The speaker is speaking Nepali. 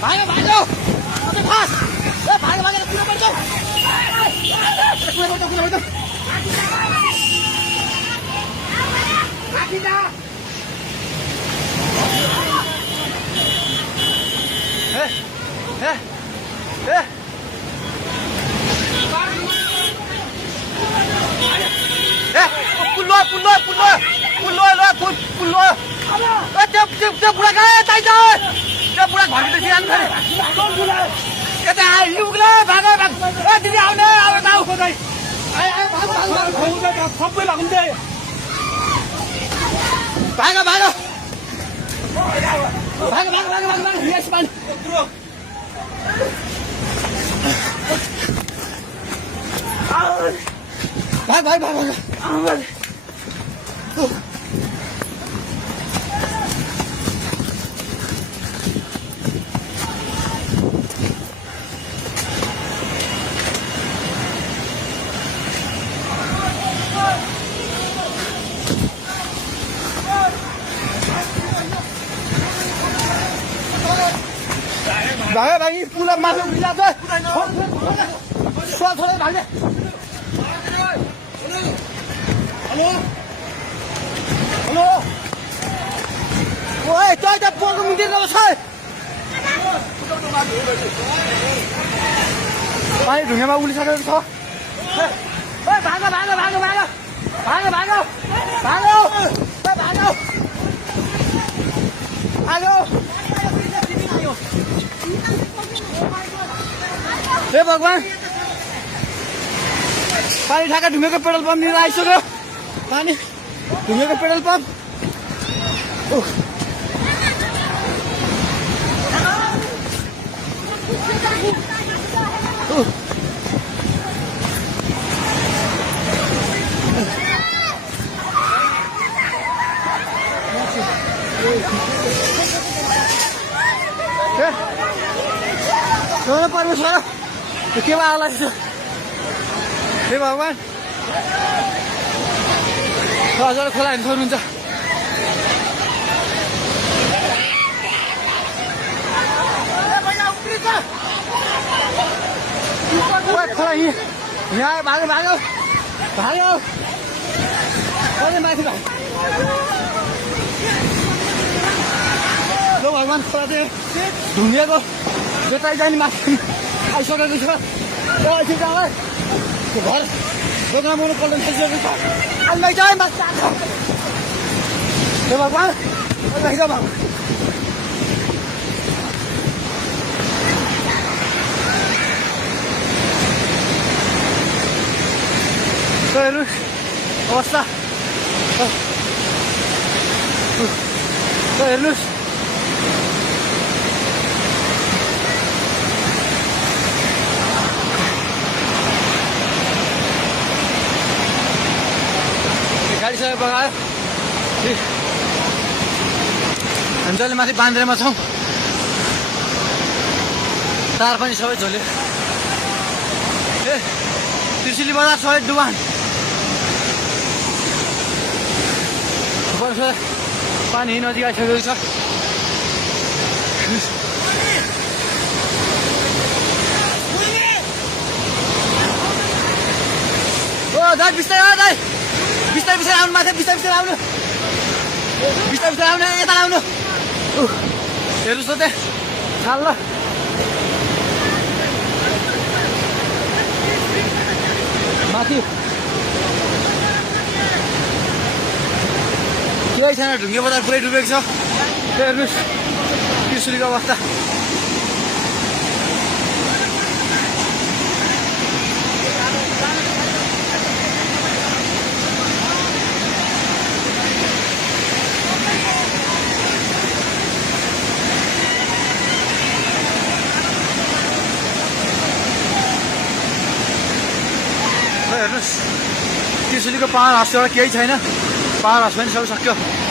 भागो भागो अबे फास ए भागो भागेर कुन पर्छ कुन पर्छ आकिदा ए ए ए ए पुल्लो पुल्लो पुल्लो पुल्लो ल पुल्लो ए त्यो बुढा गए ताइ त त्यो बुढा घरभित्र सिरान गरे यता आइलुग्ला भागो भाग ए दिदी आउने आउ आउ खोदै आइ आइ भागो भागो सबै लाग्दै भागो भागो भागो भागो भागो भागो यस मान भाग भाग भाग भाग भागे भागी पुला माथि उठिला छ छोडे भाग्ने हेलो हेलो ओए तै त पोको मुन्टे गयो छ पानी ढुङ्गामा उलिसकेको छ ओए भागो भागो भागो भागो भागो भागो भागो ओए भागो भागो हे भगवान पानी ठाका ढुङ्गेको पेट्रोल पम्प लिएर आइसक्यो पानी ढुङ्गेको पेट्रोल पम्प परमेश्वर के आला हे भगवान हजुर खोला हेर्नु सक्नुहुन्छ खोला यहाँ भागो भागो भागो माथि भाग भगवान खोला चाहिँ ढुङ्गेको बेटाइ जाने माथि आइसकेको छ त्यो घर दोकान बनाउनु पल्ट थालिसकेको छ अलि चाहिँ माथि आएको हे भगवान भगवान हेर्नु अवस्था हेर्नुहोस् गाडी सबै बगायो हामी जहिले माथि बान्द्रेमा छौँ तार पनि सबै झोल्यो ए त्रिशुली बजार सबै डुबान पानी नजिक आइसकेको छ ओ दाइ बिस्तारै दाइ बिस्तारै बिस्तारै आउनु माथि बिस्तारै बिस्तारै आउनु बिस्तारै बिस्तारै आउनु यता आउनु हेर्नुहोस् त त्यहाँ खाल ल माथि केही छैन ढुङ्गे बजार पुरै डुबेको छ हेर्नुहोस् त्रिशुलीको अवस्था हेर्नुहोस् त्रिशुलीको पावर हाउस एउटा केही छैन पावर हाउस पनि सबै सक्यो